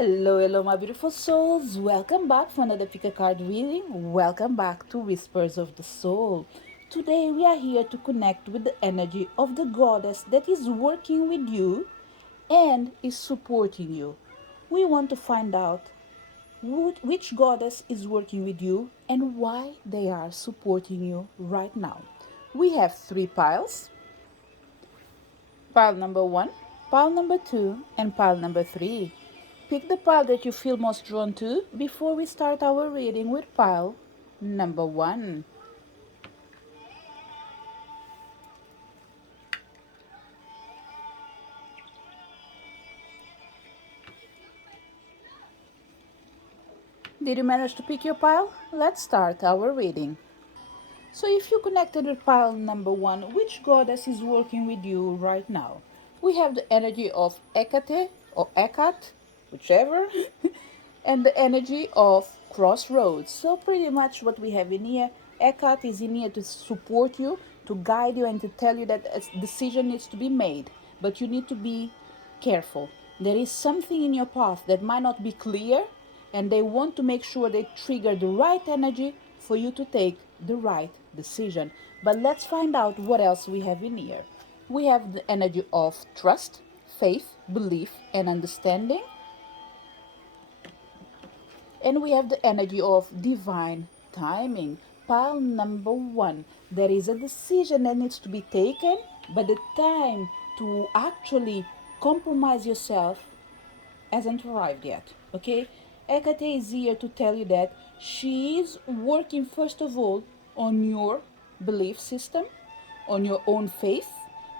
Hello, my beautiful souls. Welcome back for another pick a card reading. Welcome back to Whispers of the Soul. Today, we are here to connect with the energy of the goddess that is working with you and is supporting you. We want to find out which goddess is working with you and why they are supporting you right now. We have three piles: pile number one, pile number two, and pile number three. Pick the pile that you feel most drawn to before we start our reading with pile number one. Did you manage to pick your pile? Let's start our reading. So if you connected with pile number one, which goddess is working with you right now? We have the energy of Hecate or Hecat, whichever, and the energy of crossroads. So pretty much what we have in here, Hecate is in here to support you, to guide you, and to tell you that a decision needs to be made, but you need to be careful. There is something in your path that might not be clear, and they want to make sure they trigger the right energy for you to take the right decision. But let's find out what else we have in here. We have the energy of trust, faith, belief, and understanding. And we have the energy of divine timing. Pile number one. There is a decision that needs to be taken, but the time to actually compromise yourself hasn't arrived yet. Okay? Hecate is here to tell you that she is working first of all on your belief system, on your own faith,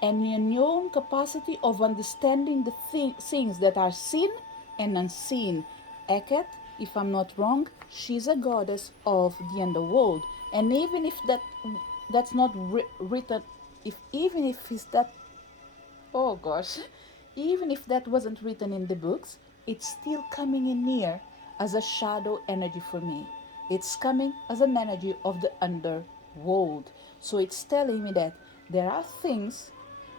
and in your own capacity of understanding the things that are seen and unseen. Hecate, if I'm not wrong, she's a goddess of the underworld, and even if that's not written, if even if it's that, oh gosh, even if that wasn't written in the books, it's still coming in here as a shadow energy for me. It's coming as an energy of the underworld. So it's telling me that there are things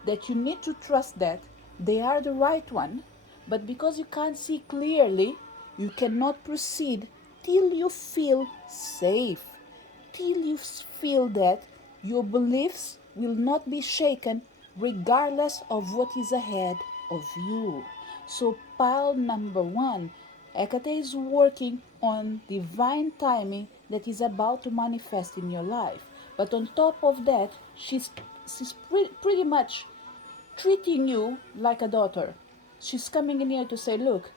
that you need to trust that they are the right one, but because you can't see clearly, you cannot proceed till you feel safe, till you feel that your beliefs will not be shaken regardless of what is ahead of you. So, pile number one, Hecate is working on divine timing that is about to manifest in your life. But on top of that, she's pretty much treating you like a daughter. She's coming in here to say, look,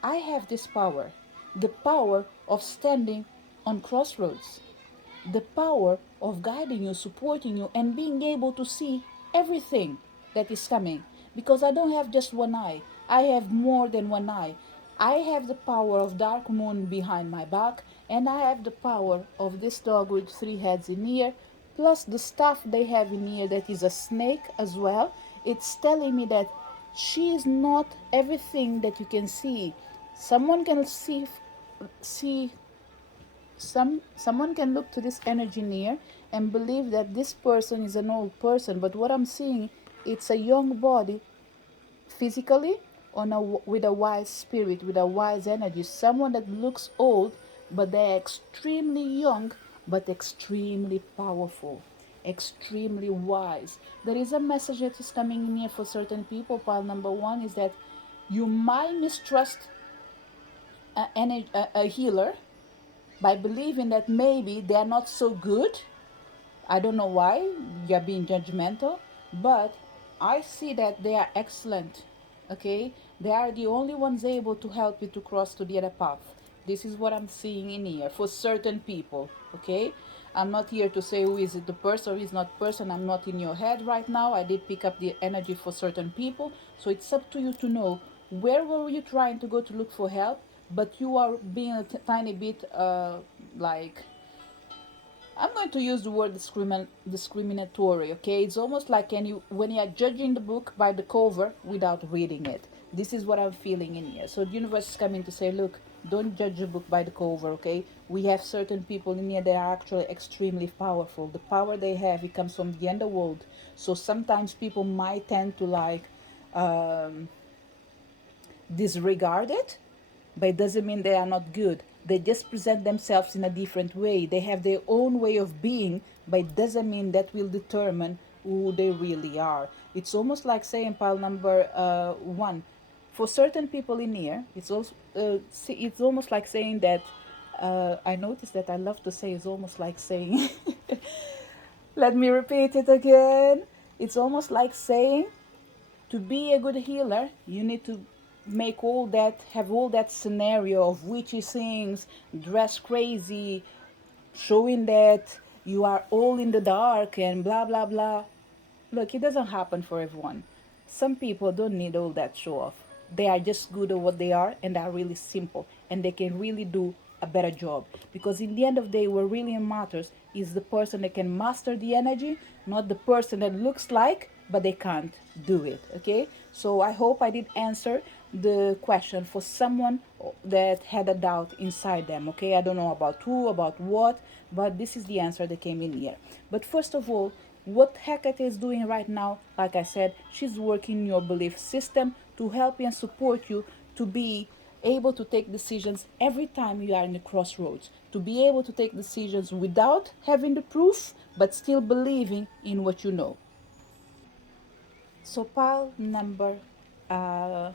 I have this power, the power of standing on crossroads, the power of guiding you, supporting you, and being able to see everything that is coming. Because I don't have just one eye, I have more than one eye. I have the power of dark moon behind my back, and I have the power of this dog with three heads in here, plus the stuff they have in here that is a snake as well. It's telling me that she is not everything that you can see. Someone can see someone can look to this energy near and believe that this person is an old person, but what I'm seeing, it's a young body physically with a wise spirit, with a wise energy, someone that looks old but they're extremely young but extremely powerful, extremely wise. There is a message that is coming in here for certain people. Pile number one is that you might mistrust a healer by believing that maybe they're not so good. I don't know why you're being judgmental, but I see that they are excellent. Okay? They are the only ones able to help you to cross to the other path. This is what I'm seeing in here for certain people. Okay? I'm not here to say who is it the person or is not person. I'm not in your head right now. I did pick up the energy for certain people. So it's up to you to know where were you trying to go to look for help, but you are being a tiny bit like, I'm going to use the word discriminatory. Okay, it's almost like when you are judging the book by the cover without reading it. This is what I'm feeling in here. So the universe is coming to say, look, don't judge a book by the cover. Okay, we have certain people in here that are actually extremely powerful. The power they have, it comes from the underworld. So sometimes people might tend to like disregard it, but it doesn't mean they are not good. They just present themselves in a different way. They have their own way of being, but it doesn't mean that will determine who they really are. It's almost like saying pile number one. For certain people in here, it's almost like saying that. I noticed that I love to say it's almost like saying. Let me repeat it again. It's almost like saying to be a good healer, you need to have all that scenario of witchy things, dress crazy, showing that you are all in the dark and blah blah blah. Look, it doesn't happen for everyone. Some people don't need all that show off. They are just good at what they are and they are really simple and they can really do a better job. Because in the end of the day, what really matters is the person that can master the energy, not the person that looks like, but they can't do it. Okay? So I hope I did answer the question for someone that had a doubt inside them. Okay? I don't know about who, about what, but this is the answer that came in here. But first of all, what Hecate is doing right now, like I said, she's working your belief system to help you and support you to be able to take decisions every time you are in the crossroads, to be able to take decisions without having the proof, but still believing in what you know. So, pile number uh,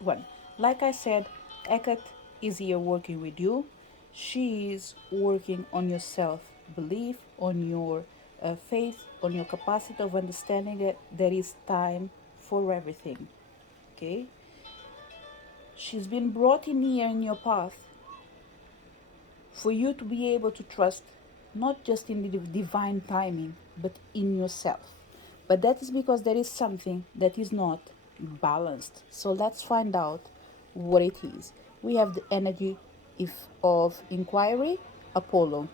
one. Like I said, Hecate is here working with you. She is working on your self belief, on your faith, on your capacity of understanding that there is time for everything. Okay? She's been brought in here in your path for you to be able to trust not just in the divine timing, but in yourself. But that is because there is something that is not balanced. So let's find out what it is. We have the energy of inquiry, Apollo.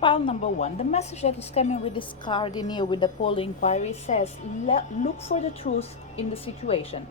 Pile number one, the message that is coming with this card in here with the Apollo inquiry says, look for the truth in the situation.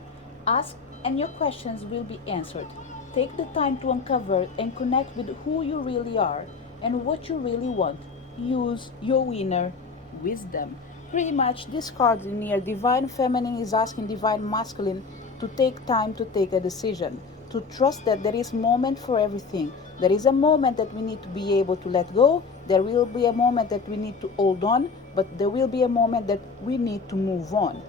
Ask and your questions will be answered. Take the time to uncover and connect with who you really are and what you really want. Use your inner wisdom. Pretty much this card in here, Divine Feminine is asking Divine Masculine to take time to take a decision, to trust that there is moment for everything. There is a moment that we need to be able to let go. There will be a moment that we need to hold on, but there will be a moment that we need to move on.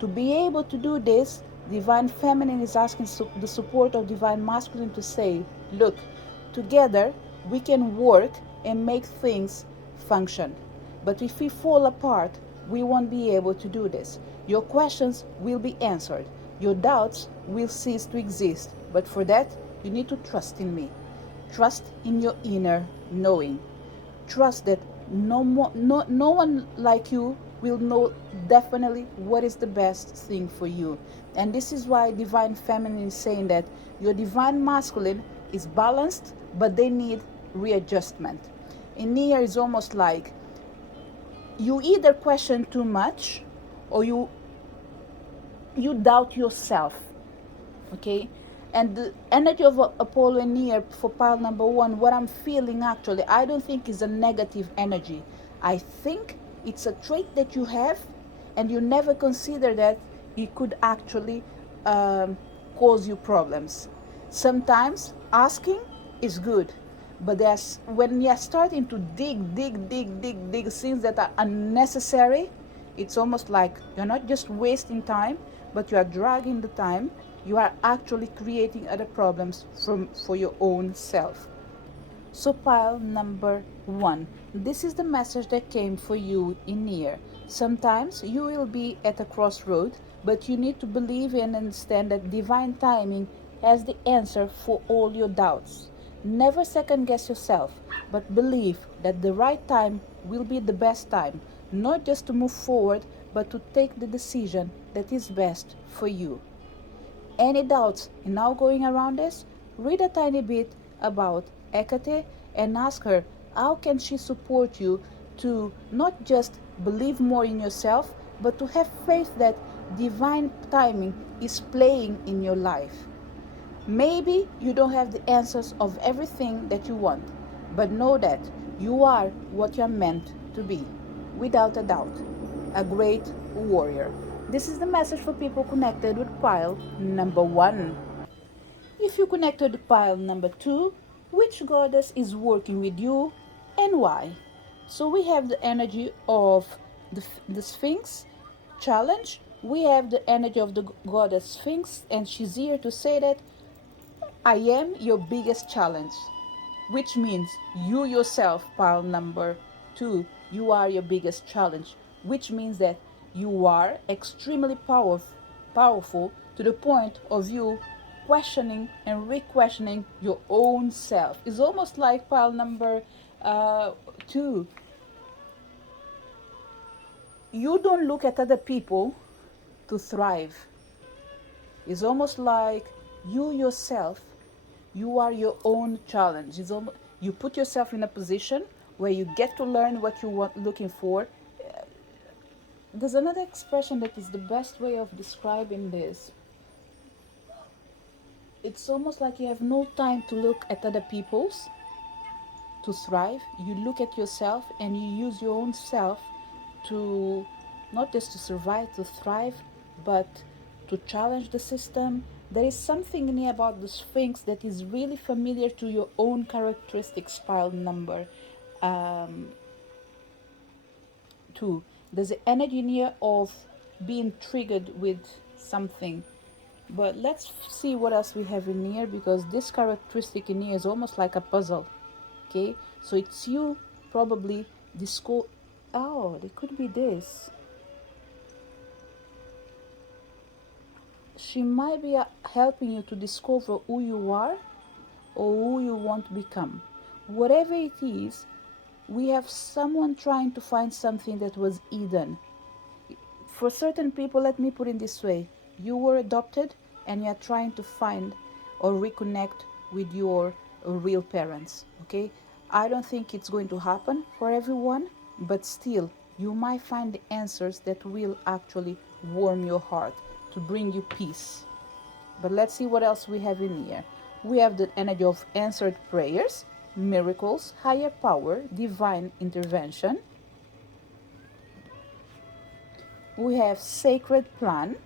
To be able to do this, Divine Feminine is asking the support of Divine Masculine to say, look, together we can work and make things function. But if we fall apart, we won't be able to do this. Your questions will be answered. Your doubts will cease to exist. But for that, you need to trust in me. Trust in your inner knowing. Trust that no one like you will know definitely what is the best thing for you. And this is why Divine Feminine is saying that your Divine Masculine is balanced, but they need readjustment. In here is almost like you either question too much or you doubt yourself. Okay, and the energy of Apollo in here for pile number one, what I'm feeling actually, I don't think is a negative energy. I think it's a trait that you have and you never consider that it could actually cause you problems. Sometimes asking is good, but when you're starting to dig things that are unnecessary, it's almost like you're not just wasting time, but you are dragging the time. You are actually creating other problems for your own self. So pile number one, this is the message that came for you in here. Sometimes you will be at a crossroad, but you need to believe and understand that divine timing has the answer for all your doubts. Never second guess yourself, but believe that the right time will be the best time, not just to move forward, but to take the decision that is best for you. Any doubts in now going around this? Read a tiny bit about Hecate and ask her how can she support you to not just believe more in yourself, but to have faith that divine timing is playing in your life. Maybe you don't have the answers of everything that you want, but know that you are what you're meant to be, without a doubt. a great warrior. This is the message for people connected with pile number 1. If you connected with pile number 2, which goddess is working with you and why? So we have the energy of the Sphinx challenge. We have the energy of the goddess Sphinx, and she's here to say that I am your biggest challenge, which means you yourself, pile number 2, you are your biggest challenge, which means that you are extremely powerful to the point of you questioning and re-questioning your own self. It's almost like pile number 2. You don't look at other people to thrive. It's almost like you yourself, you are your own challenge. It's almost, you put yourself in a position where you get to learn what you want looking for. There's another expression that is the best way of describing this. It's almost like you have no time to look at other people's to thrive. You look at yourself and you use your own self to not just to survive, to thrive, but to challenge the system. There is something in here about the Sphinx that is really familiar to your own characteristics, pile number 2. There's an energy in here of being triggered with something. But let's see what else we have in here, because this characteristic in here is almost like a puzzle. Okay, so it's you probably oh, it could be this. She might be helping you to discover who you are or who you want to become. Whatever it is, we have someone trying to find something that was hidden. For certain people, let me put it this way: you were adopted and you are trying to find or reconnect with your real parents. Okay, I don't think it's going to happen for everyone, but still you might find the answers that will actually warm your heart, to bring you peace. But let's see what else we have in here. We have the energy of answered prayers, miracles, higher power, divine intervention. We have sacred plan,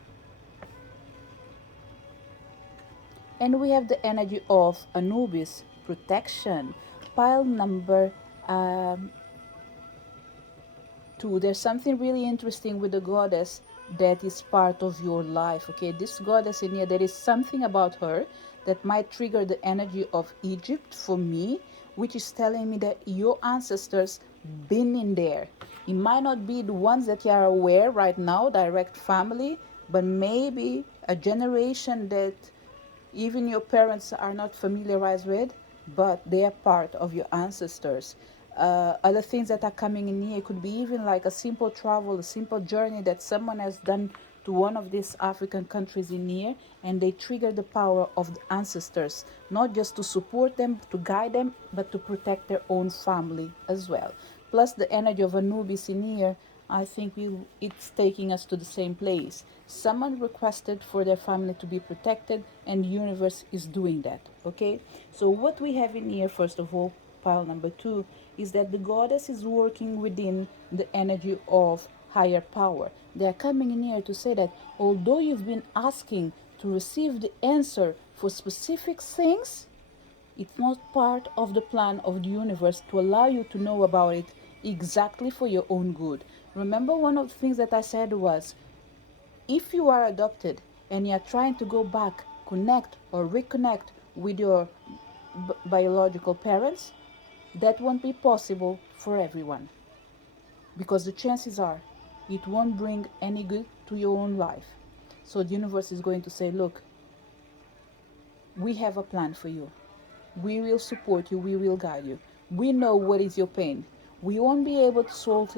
and we have the energy of Anubis, protection. Pile number 2. There's something really interesting with the goddess that is part of your life. Okay, this goddess in here, there is something about her that might trigger the energy of Egypt for me, which is telling me that your ancestors been in there. It might not be the ones that you are aware right now, direct family, but maybe a generation that even your parents are not familiarized with, but they are part of your ancestors. Other things that are coming in here could be even like a simple travel, a simple journey that someone has done to one of these African countries in here, and they trigger the power of the ancestors, not just to support them, to guide them, but to protect their own family as well. Plus the energy of Anubis in here, I think it's taking us to the same place. Someone requested for their family to be protected, and the universe is doing that. Okay, so what we have in here, first of all, pile number 2, is that the goddess is working within the energy of higher power. They are coming in here to say that although you've been asking to receive the answer for specific things, it's not part of the plan of the universe to allow you to know about it exactly for your own good. Remember, one of the things that I said was, if you are adopted and you are trying to go back, connect or reconnect with your biological parents, that won't be possible for everyone, because the chances are it won't bring any good to your own life. So the universe is going to say, look, we have a plan for you. We will support you. We will guide you. We know what is your pain. We won't be able to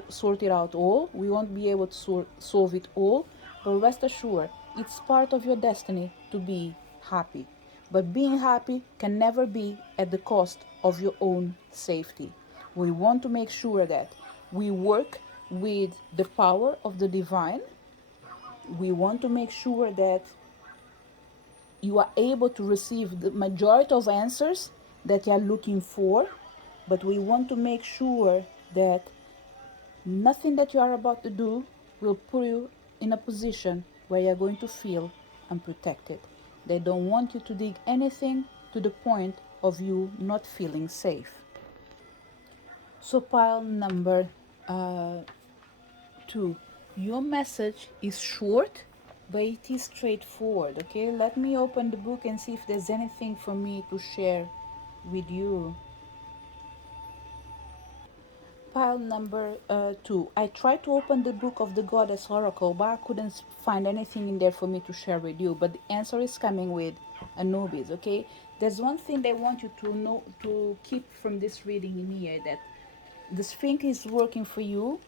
sort it out all. We won't be able to solve it all. But rest assured, it's part of your destiny to be happy. But being happy can never be at the cost of your own safety. We want to make sure that we work with the power of the divine. We want to make sure that you are able to receive the majority of answers that you are looking for, but we want to make sure that nothing that you are about to do will put you in a position where you're going to feel unprotected. They don't want you to dig anything to the point of you not feeling safe. So, pile number uh, 2. Your message is short, but it is straightforward. Okay, let me open the book and see if there's anything for me to share with you. Pile number 2. I tried to open the book of the Goddess Oracle, but I couldn't find anything in there for me to share with you. But the answer is coming with Anubis. Okay, there's one thing they want you to know, to keep from this reading in here, that the Sphinx is working for you,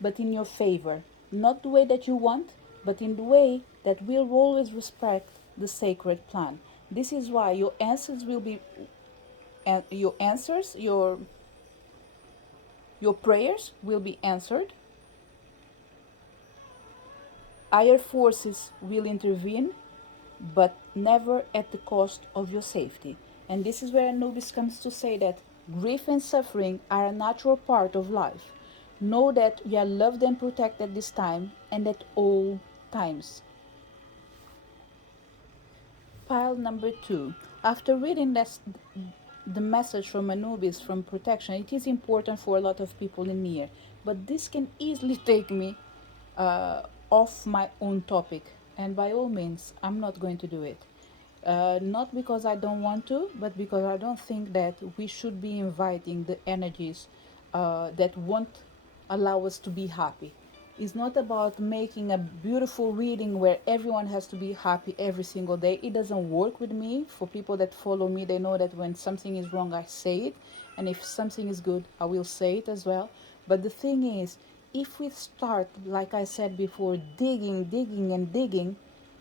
but in your favor. Not the way that you want, but in the way that will always respect the sacred plan. This is why your answers will be, your answers, your prayers will be answered. Higher forces will intervene, but never at the cost of your safety. And this is where Anubis comes to say that grief and suffering are a natural part of life. Know that you are loved and protected this time and at all times. Pile number 2. After reading this, the message from Anubis from protection, it is important for a lot of people in here. But this can easily take me off my own topic. And by all means, I'm not going to do it. Not because I don't want to, but because I don't think that we should be inviting the energies that won't allow us to be happy. It's not about making a beautiful reading where everyone has to be happy every single day. It doesn't work with me. For people that follow me, they know that when something is wrong, I say it. And if something is good, I will say it as well. But the thing is, if we start, like I said before, digging, and digging,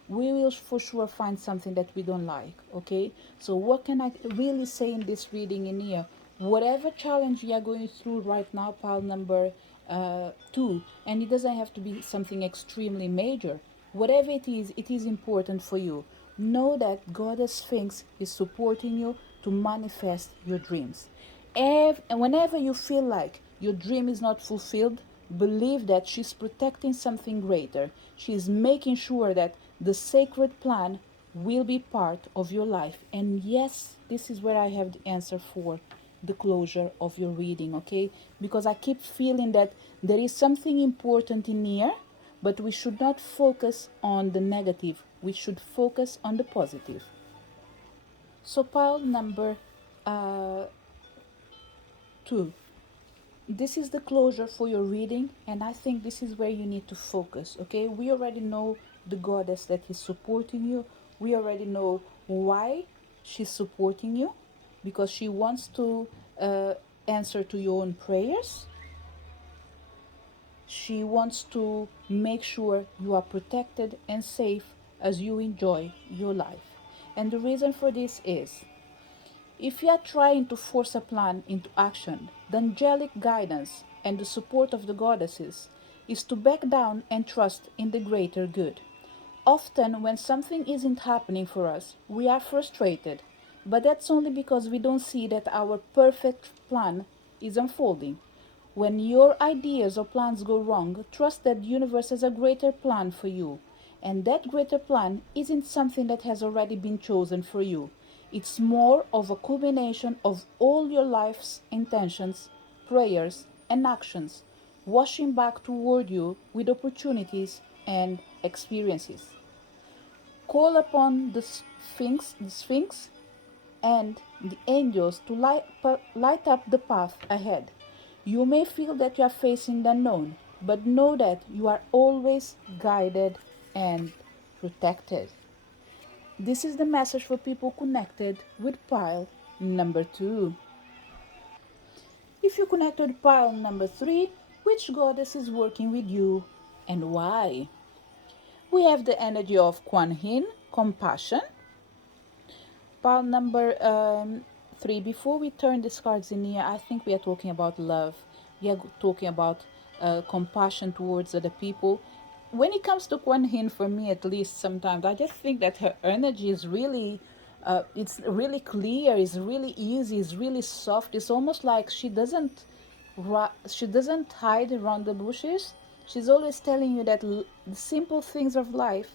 we will for sure find something that we don't like. Okay, so what can I really say in this reading in here? Whatever challenge you are going through right now, pile number 2, and it doesn't have to be something extremely major. Whatever it is important for you. Know that Goddess Sphinx is supporting you to manifest your dreams. And whenever you feel like your dream is not fulfilled, believe that she's protecting something greater. She's making sure that the sacred plan will be part of your life. And yes, this is where I have the answer for the closure of your reading, okay? Because I keep feeling that there is something important in here, but we should not focus on the negative. We should focus on the positive. So, pile number uh, 2. This is the closure for your reading, and I think this is where you need to focus. Okay, we already know the goddess that is supporting you. We already know why she's supporting you, because she wants to answer to your own prayers. She wants to make sure you are protected and safe as you enjoy your life. And the reason for this is, if you are trying to force a plan into action, the angelic guidance and the support of the goddesses is to back down and trust in the greater good. Often, when something isn't happening for us, we are frustrated, but that's only because we don't see that our perfect plan is unfolding. When your ideas or plans go wrong, trust that the universe has a greater plan for you. And that greater plan isn't something that has already been chosen for you. It's more of a culmination of all your life's intentions, prayers, and actions, washing back toward you with opportunities and experiences. Call upon the Sphinx and the angels to light up the path ahead. You may feel that you are facing the unknown, but know that you are always guided and protected. This is the message for people connected with pile number 2. If you connected with pile number 3, which goddess is working with you and why? We have the energy of Kuan Yin, compassion. Pile number 3. Before we turn these cards in here, I think we are talking about love. We are talking about compassion towards other people. When it comes to Kuan Yin, for me at least, sometimes I just think that her energy is really, it's really clear, it's really easy, it's really soft. It's almost like she doesn't hide around the bushes. She's always telling you that the simple things of life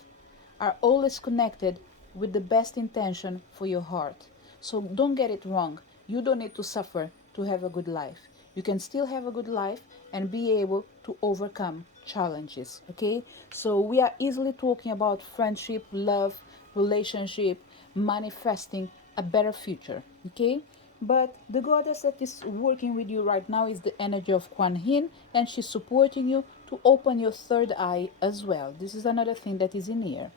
are always connected with the best intention for your heart. So don't get it wrong. You don't need to suffer to have a good life. You can still have a good life and be able to overcome challenges. Okay? So we are easily talking about friendship, love, relationship, manifesting a better future. Okay? But the goddess that is working with you right now is the energy of Kuan Yin, and she's supporting you to open your third eye as well. This is another thing that is in here.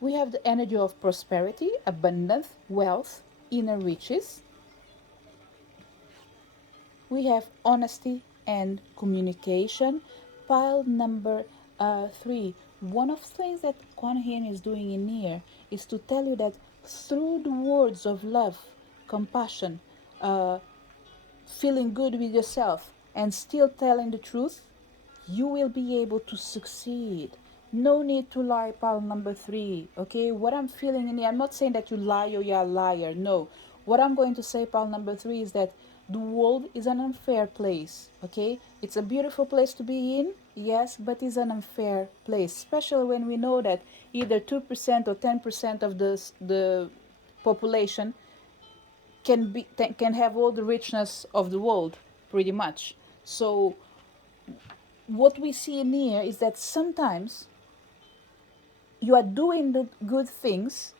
We have the energy of prosperity, abundance, wealth, inner riches. We have honesty and communication. Pile number 3. One of the things that Kuan Yin is doing in here is to tell you that through the words of love, compassion, uh, feeling good with yourself, and still telling the truth, you will be able to succeed. No need to lie, pal number 3. Okay, what I'm feeling in here, I'm not saying that you lie or you're a liar. No, what I'm going to say, pal number 3, is that the world is an unfair place. Okay, it's a beautiful place to be in, yes, but it's an unfair place, especially when we know that either 2% or 10% of the population can have all the richness of the world, pretty much. So what we see in here is that sometimes you are doing the good things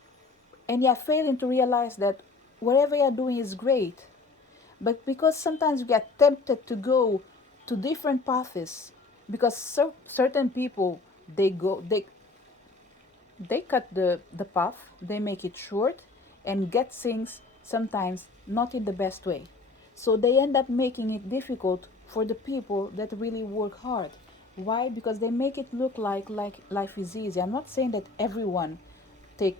and you are failing to realize that whatever you are doing is great, but because sometimes you get tempted to go to different paths, because certain people, they cut the path, they make it short and get things sometimes not in the best way. So they end up making it difficult for the people that really work hard. Why? Because they make it look like life is easy. I'm not saying that everyone take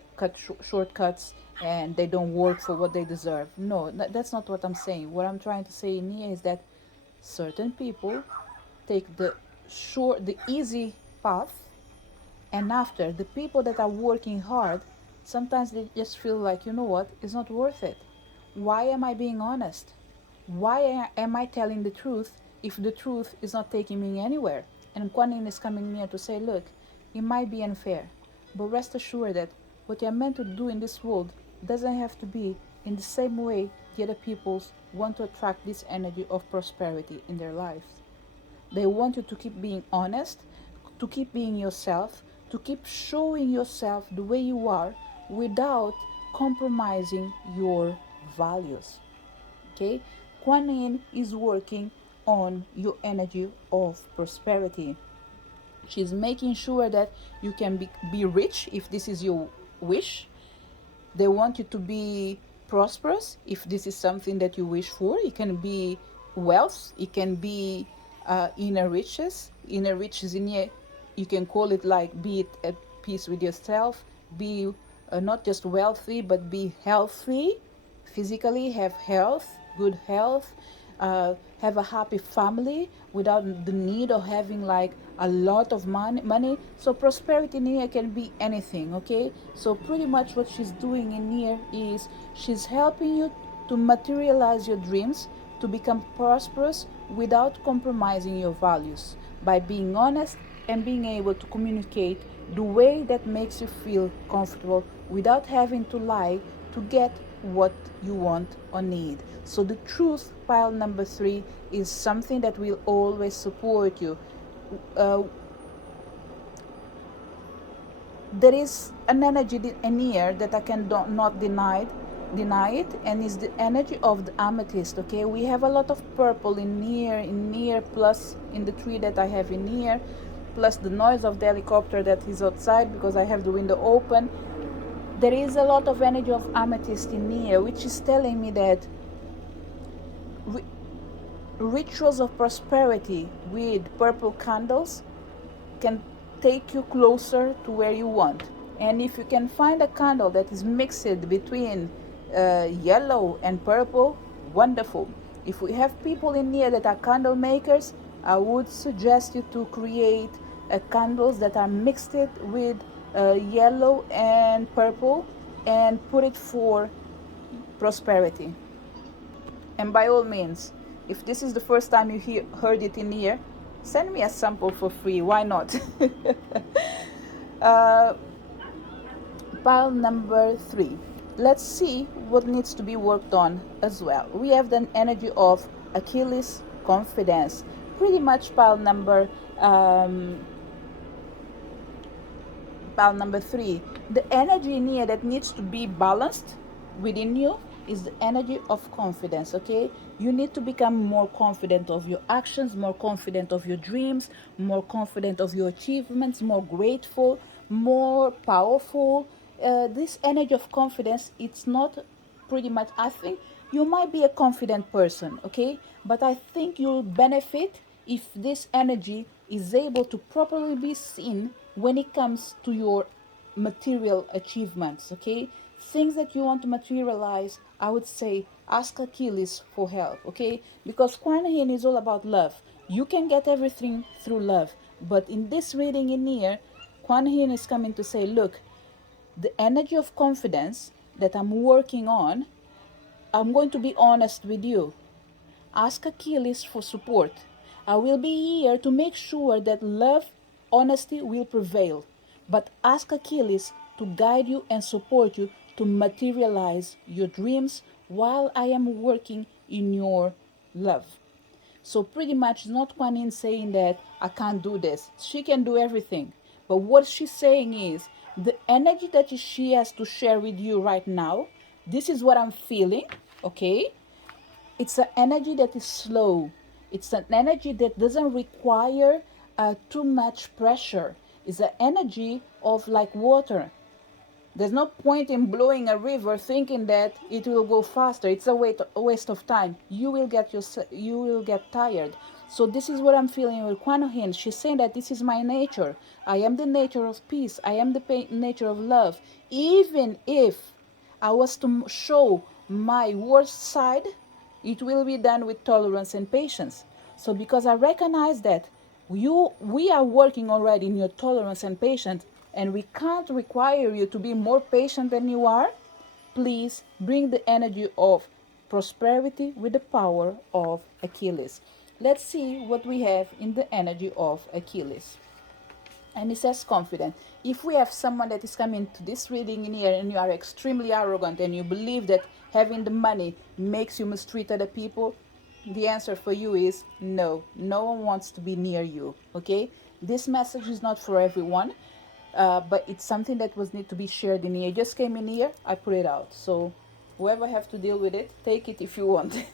shortcuts and they don't work for what they deserve. No, that's not what I'm saying. What I'm trying to say in here is that certain people take the easy path, and after, the people that are working hard, sometimes they just feel like, you know what, it's not worth it. Why am I being honest? Why am I telling the truth if the truth is not taking me anywhere? And Kuan Yin is coming near to say, look, it might be unfair, but rest assured that what you're meant to do in this world doesn't have to be in the same way the other peoples want to attract this energy of prosperity in their lives. They want you to keep being honest, to keep being yourself, to keep showing yourself the way you are without compromising your values. Okay? Kuan Yin is working on your energy of prosperity. She's making sure that you can be rich if this is your wish. They want you to be prosperous if this is something that you wish for. It can be wealth, it can be inner riches. Inner riches in here, you can call it like be it at peace with yourself, be not just wealthy, but be healthy physically, have health, good health, have a happy family without the need of having like a lot of money. So prosperity in here can be anything. Okay, so pretty much what she's doing in here is she's helping you to materialize your dreams, to become prosperous without compromising your values, by being honest and being able to communicate the way that makes you feel comfortable without having to lie to get what you want or need. So the truth, pile number 3, is something that will always support you. Uh, there is an energy in here that I can not deny it, and is the energy of the amethyst. Okay, we have a lot of purple in here, plus in the tree that I have in here, plus the noise of the helicopter that is outside because I have the window open. There is a lot of energy of amethyst in here, which is telling me that rituals of prosperity with purple candles can take you closer to where you want. And if you can find a candle that is mixed between yellow and purple, wonderful. If we have people in here that are candle makers, I would suggest you to create candles that are mixed with yellow and purple, and put it for prosperity. And by all means, if this is the first time you heard it in here, Send me a sample for free. Why not? uh, Pile number 3. Let's see what needs to be worked on as well. We have the energy of Achilles confidence. Pretty much um, pile number 3. The energy in here that needs to be balanced within you is the energy of confidence. Okay, you need to become more confident of your actions, more confident of your dreams, more confident of your achievements, more grateful, more powerful. This energy of confidence, it's not pretty much, I think you might be a confident person, okay, but I think you'll benefit if this energy is able to properly be seen when it comes to your material achievements, okay, things that you want to materialize. I would say ask Achilles for help, okay, because Kuan Yin is all about love. You can get everything through love, but in this reading in here, Kuan Yin is coming to say, look, the energy of confidence that I'm working on, I'm going to be honest with you. Ask Achilles for support. I will be here to make sure that love, honesty will prevail. But ask Achilles to guide you and support you to materialize your dreams while I am working in your love. So pretty much not Kuan Yin saying that I can't do this. She can do everything. But what she's saying is the energy that she has to share with you right now, this is what I'm feeling, okay? It's an energy that is slow. It's an energy that doesn't require too much pressure. It's an energy of like water. There's no point in blowing a river thinking that it will go faster. It's a waste of time. You will get tired. So this is what I'm feeling with Kuan Yin. She's saying that this is my nature. I am the nature of peace. I am the nature of love. Even if I was to show my worst side, it will be done with tolerance and patience. So because I recognize that we are working already in your tolerance and patience, and we can't require you to be more patient than you are, please bring the energy of prosperity with the power of Achilles. Let's see what we have in the energy of Achilles. And it says confident. If we have someone that is coming to this reading in here and you are extremely arrogant and you believe that having the money makes you mistreat other people, the answer for you is no. No one wants to be near you, okay? This message is not for everyone, but it's something that was need to be shared in here. It just came in here, I put it out. So whoever have to deal with it, take it if you want.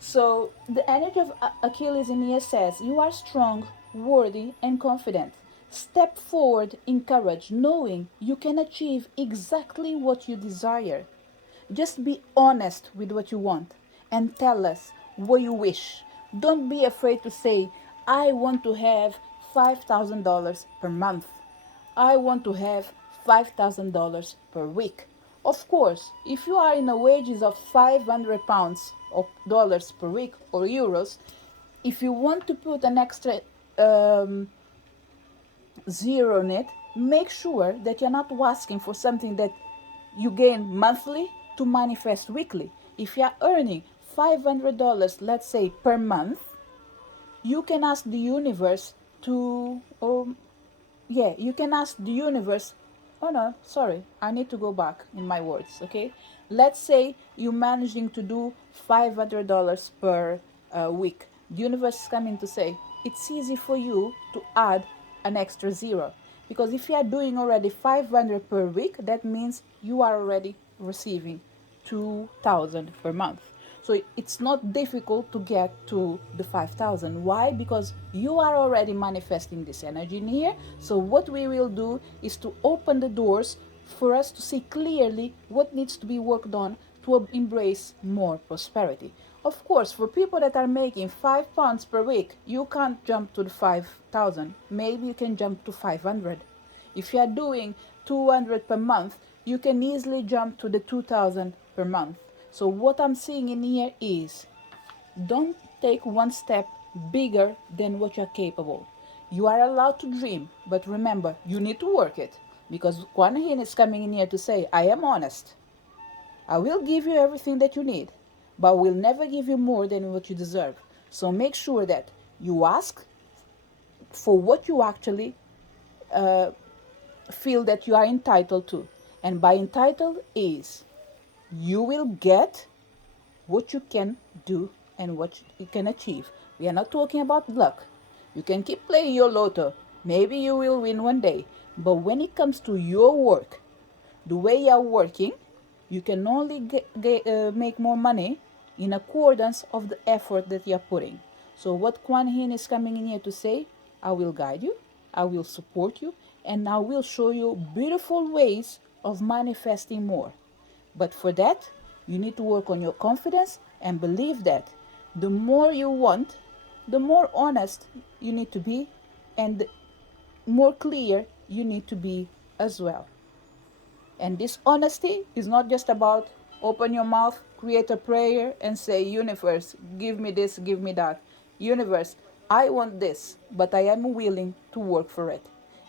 So the energy of Achilles in here says, you are strong, worthy, and confident. Step forward in courage, knowing you can achieve exactly what you desire. Just be honest with what you want and tell us what you wish. Don't be afraid to say, I want to have $5,000 per month. I want to have $5,000 per week. Of course, if you are in a wages of 500 pounds or dollars per week or euros, if you want to put an extra um, zero on it, make sure that you're not asking for something that you gain monthly to manifest weekly. If you're earning $500, let's say per month, you can ask the universe to, or yeah, you can ask the universe. Oh no, sorry, I need to go back in my words, okay? Let's say you're managing to do $500 per week. The universe is coming to say it's easy for you to add an extra zero, because if you are doing already 500 per week, that means you are already receiving 2,000 per month. So it's not difficult to get to the 5,000. Why? Because you are already manifesting this energy in here. So what we will do is to open the doors for us to see clearly what needs to be worked on to embrace more prosperity. Of course, for people that are making £5 per week, you can't jump to the 5,000. Maybe you can jump to 500. If you are doing 200 per month, you can easily jump to the 2,000 per month. So what I'm seeing in here is, don't take one step bigger than what you're capable. You are allowed to dream, but remember, you need to work it. Because Kuan Yin is coming in here to say, I am honest. I will give you everything that you need, but I will never give you more than what you deserve. So make sure that You ask for what you actually feel that you are entitled to. And by entitled is you will get what you can do and what you can achieve. We are not talking about luck. You can keep playing your lotto. Maybe you will win one day. But when it comes to your work, the way you are working, you can only make more money in accordance of the effort that you are putting. So what Kuan Yin is coming in here to say, I will guide you, I will support you, and I will show you beautiful ways of manifesting more. But for that, you need to work on your confidence and believe that the more you want, the more honest you need to be, and the more clear you need to be as well. And this honesty is not just about open your mouth, create a prayer, and say, Universe, give me this, give me that. Universe, I want this, but I am willing to work for it.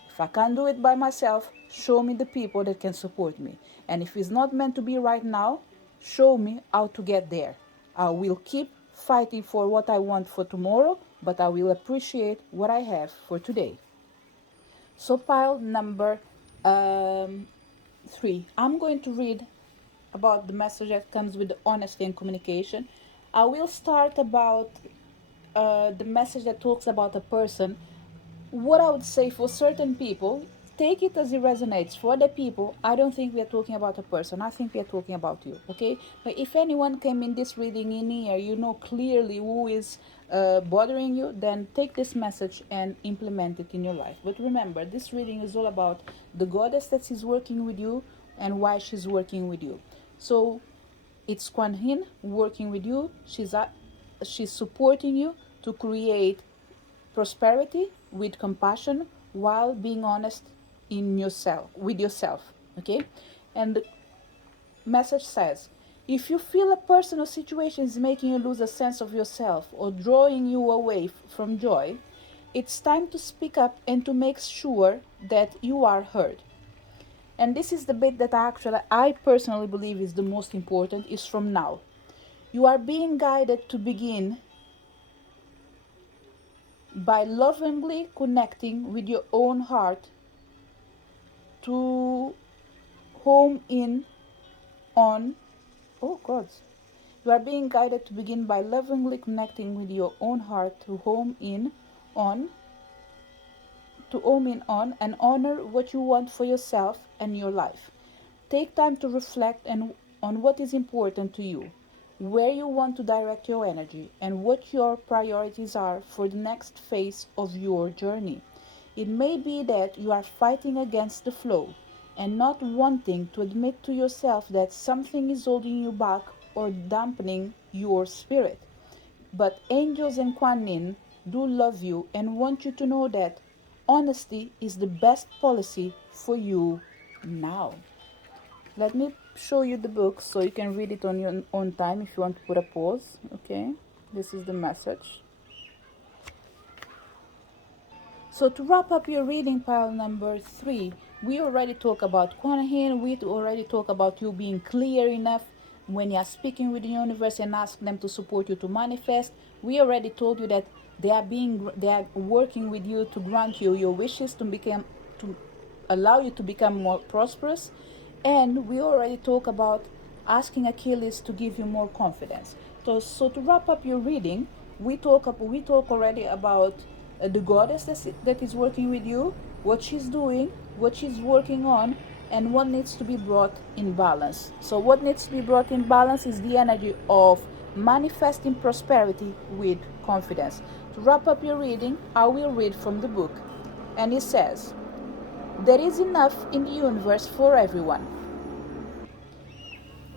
If I can't do it by myself, show me the people that can support me. And if it's not meant to be right now, show me how to get there. I will keep fighting for what I want for tomorrow, but I will appreciate what I have for today. So, pile number 3. I'm going to read about the message that comes with the honesty and communication. I will start about the message that talks about a person. What I would say for certain people, take it as it resonates. For other people, I don't think we are talking about a person. I think we are talking about you, okay? But if anyone came in this reading in here, you know clearly who is bothering you, then take this message and implement it in your life. But remember, this reading is all about the goddess that is working with you and why she's working with you. So it's Kuan Yin working with you. She's supporting you to create prosperity with compassion while being honest in yourself with yourself, okay? And the message says, if you feel a person or situation is making you lose a sense of yourself or drawing you away from joy, it's time to speak up and to make sure that you are heard. And this is the bit that I personally believe is the most important, is from now. You are being guided to begin by lovingly connecting with your own heart to home in on. Oh God. You are being guided to begin by lovingly connecting with your own heart on to home in on and honor what you want for yourself and your life. Take time to reflect on what is important to you, where you want to direct your energy, and what your priorities are for the next phase of your journey. It may be that you are fighting against the flow and not wanting to admit to yourself that something is holding you back or dampening your spirit. But angels and Kuan Yin do love you and want you to know that honesty is the best policy for you now. Let me show you the book so you can read it on your own time if you want to put a pause. Okay, this is the message. So to wrap up your reading, pile number 3, we already talked about Kuan Yin. We already talked about you being clear enough when you are speaking with the universe and ask them to support you to manifest. We already told you that they are working with you to grant you your wishes to allow you to become more prosperous. And we already talked about asking Achilles to give you more confidence. So to wrap up your reading, we talk already about the goddess that is working with you, what she's doing, what she's working on, and what needs to be brought in balance. So what needs to be brought in balance is the energy of manifesting prosperity with confidence. To wrap up your reading, I will read from the book. And it says, there is enough in the universe for everyone.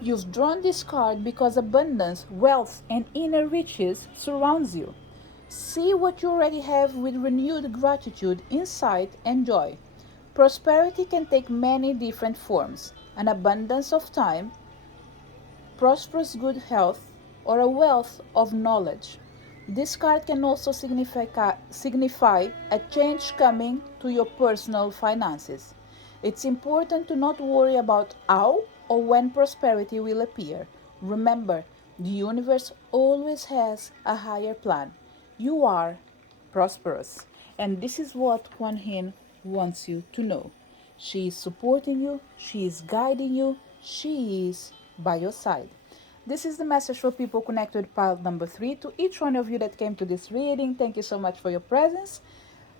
You've drawn this card because abundance, wealth, and inner riches surrounds you. See what you already have with renewed gratitude, insight, and joy. Prosperity can take many different forms: an abundance of time, prosperous good health, or a wealth of knowledge. This card can also signify a change coming to your personal finances. It's important to not worry about how or when prosperity will appear. Remember, the universe always has a higher plan. You are prosperous. And this is what Kuan Yin wants you to know. She is supporting you, she is guiding you, she is by your side. This is the message for people connected with pile number 3. To each one of you that came to this reading, thank you so much for your presence.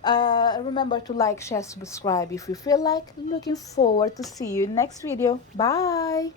Remember to like, share, subscribe if you feel like. Looking forward to see you in next video. Bye.